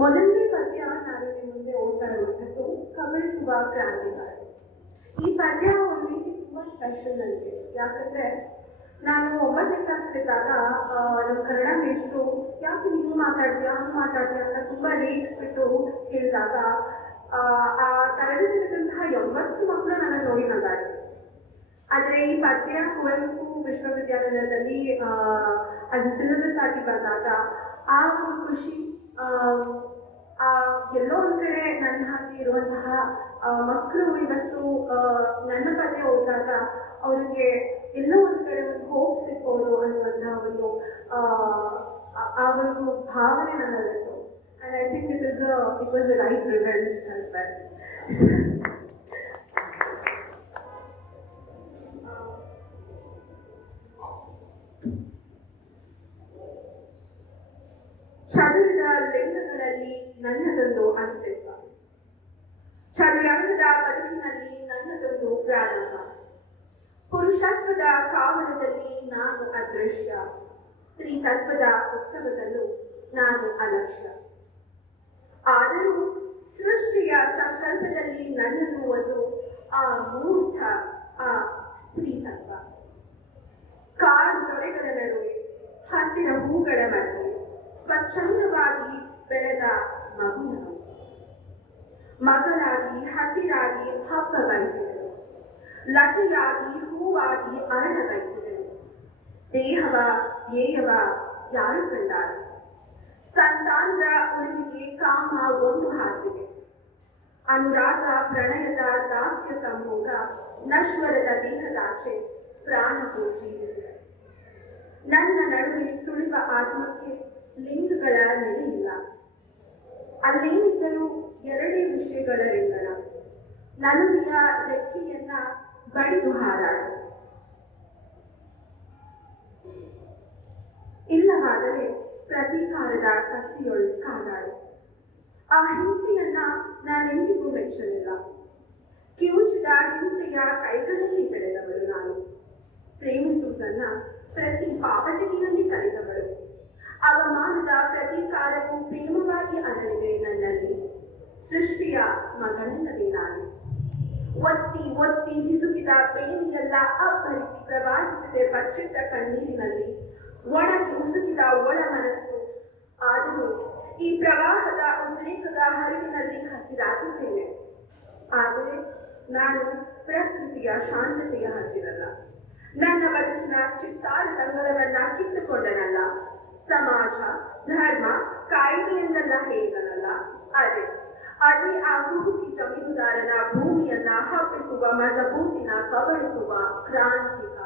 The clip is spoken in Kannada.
ಮೊದಲನೇ ಪದ್ಯ ನಾನು ನಿಮ್ಮ ಮುಂದೆ ಓದ್ತಾ ಇರುವಂಥದ್ದು ಕಬಳಿಸುವ ಕ್ರಾಂತಿಕಾರ. ಈ ಪದ್ಯ ಒಂದು ರೀತಿ ತುಂಬ ಸ್ಪೆಷಲ್ ನನಗೆ. ಯಾಕಂದರೆ ನಾನು 9ನೇ ಕ್ಲಾಸ್ ಇದ್ದಾಗ ನಮ್ಮ ಕನ್ನಡ ಮೇಷ್ಟ್ರು ಯಾಕೆ ನೀವು ಮಾತಾಡ್ತೀಯಾ ಹಂಗೆ ಮಾತಾಡ್ತೀಯ ಅಂತ ತುಂಬ ರೇಗಿಸ್ಬಿಟ್ಟು ಹೇಳಿದಾಗ ಆ ತರಗತಿಯಲ್ಲಿದ್ದಂತಹ 80 ಮಕ್ಕಳು ನನ್ನನ್ನು ನೋಡಿ ನಗಾಡಿದ್ರು. ಆದರೆ ಈ ಪದ್ಯ ಕುವೆಂಪು ವಿಶ್ವವಿದ್ಯಾಲಯದಲ್ಲಿ ಅದು ಸಿಲೆಬಸ್ ಆಗಿ ಬಂದಾಗ ಆ ಒಂದು ಖುಷಿ, ಎಲ್ಲೋ ಒಂದು ಕಡೆ ನನ್ನ ಹಾಗೆ ಇರುವಂತಹ ಮಕ್ಕಳು ಇವತ್ತು ನನ್ನ ಪದ್ಯ ಓದಿದಾಗ ಅವರಿಗೆ ಎಲ್ಲೋ ಒಂದು ಕಡೆ ಒಂದು ಹೋಪ್ ಸಿಗ್ಬೋದು ಅನ್ನುವಂತಹ ಒಂದು ಆ ಒಂದು ಭಾವನೆ ನನ್ನಲ್ಲಿತ್ತು. And I think it was a right revenge as well. ಚದುರಿದ ಲಿಂಗಗಳಲ್ಲಿ ನನ್ನದೊಂದು ಅಸ್ತಿತ್ವ, ಚದುರಂಗದ ಬದುಕಿನಲ್ಲಿ ನನ್ನದೊಂದು ಪ್ರಾರಂಭ, ಪುರುಷತ್ವದ ಕಾವಲದಲ್ಲಿ ನಾನು ಅದೃಶ್ಯ, ಸ್ತ್ರೀ ತತ್ವದ ಉತ್ಸವದಲ್ಲೂ ನಾನು ಅಲಕ್ಷ್ಯ. ಆದರೂ ಸೃಷ್ಟಿಯ ಸಂಕಲ್ಪದಲ್ಲಿ ನನ್ನದು ಒಂದು ಆ ಮೂರ್ತ ಆ ಸ್ತ್ರೀ ತತ್ವ. ಕಾಡು ತೊರೆಗಳ ನಡುವೆ ಹಸಿರ ಹೂಗಳ ಮಧ್ಯೆ ಸ್ವಚ್ಛಂದವಾಗಿ ಬೆಳೆದ ಮಗು ನಾನು. ಮಗಳಾಗಿ ಹಸಿರಾಗಿ ಹಬ್ಬ ಬಯಸಿದಳು, ಲತೆಯಾಗಿ ಹೂವಾಗಿ ಅರಳ ಬಯಸಿದಳು. ದೇಹವ ಧ್ಯೇಯವ ಯಾರು ಕಂಡಾರು? ಸಂತಾನದ ಉಳಿವಿಗೆ ಕಾಮ ಒಂದು ಹಾಸಿಗೆ, ಅನುರಾಗ ಪ್ರಣಯದ ದಾಸ್ಯ ಸಂಭೋಗ ನಶ್ವರದ ದೇಹದಾಚೆ ಪ್ರಾಣವು ಜೀವಿಸಿದೆ. ನನ್ನ ನಡುವೆ ಸುಳಿವ ಆತ್ಮಕ್ಕೆ ಲಿಂಗಗಳ ನೆಲೆಯಿಲ್ಲ, ಅಲ್ಲೇನಿದ್ದರೂ ಎರಡೇ ವಿಷಯಗಳ ರಿಂಗಣ, ನಲುಮೆಯ ರೆಕ್ಕೆಯನ್ನ ಬಡಿದು ಹಾರಾಡು, ಇಲ್ಲವಾದರೆ ಪ್ರತೀಕಾರದ ಕತ್ತಿಯೊಳು ಕಾದಾಡು. ಆ ಹಿಂಸೆಯನ್ನ ನಾನೆಂದಿಗೂ ಮೆಚ್ಚಲಿಲ್ಲ. ಕಿವುಚಿದ ಹಿಂಸೆಯ ಕೈಗಳಲ್ಲಿ ಬೆಳೆದವಳು ನಾನು. ಪ್ರೇಮಿಸುವುದನ್ನ ಪ್ರತಿ ಪಾವಟಿಗೆಯಲ್ಲಿ ಕಲಿತವಳು. ಅವಮಾನದ ಪ್ರತೀಕಾರವು ಪ್ರೇಮವಾಗಿ ಅರಳಿದೆ ನನ್ನಲ್ಲಿ. ಸೃಷ್ಟಿಯ ಮಗಳಲ್ಲವೇ ನಾನು. ಒತ್ತಿ ಒತ್ತಿ ಹಿಸುಕಿದ ಬೇಲಿಯೆಲ್ಲ ಅಬ್ಬರಿಸಿ ಪ್ರವಾಹಿಸಿದೆ ಬಚ್ಚಿಟ್ಟ ಕಣ್ಣೀರಿನಲ್ಲಿ. ಒಣಗಿ ಉಸುಕಿದ ಒಳ ಮನಸ್ಸು. ಆದರೂ ಈ ಪ್ರವಾಹದ ಉದ್ರೇಕದ ಹರಿವಿನಲ್ಲಿ ಹಸಿರಾಗಿದ್ದೇನೆ. ಆದರೆ ನಾನು ಪ್ರಕೃತಿಯ ಶಾಂತತೆಯ ಹಸಿರಲ್ಲ. ನನ್ನ ಬದುಕಿನ ಚಿತ್ತಾರದಂಗಳವನ್ನ ಕಿತ್ತುಕೊಂಡನಲ್ಲ. ಸಮಾಜ ಧರ್ಮ ಕಾಯ್ದೆಯನ್ನೆಲ್ಲ ಹೇಳಿದನಲ್ಲ. ಅದೇ ಆ ಕುಹುಕಿ ಜಮೀನುದಾರನ ಭೂಮಿಯನ್ನ ಹಬ್ಬಿಸುವ ಮಜಬೂತಿನ ಕಬಳಿಸುವ ಕ್ರಾಂತಿಕ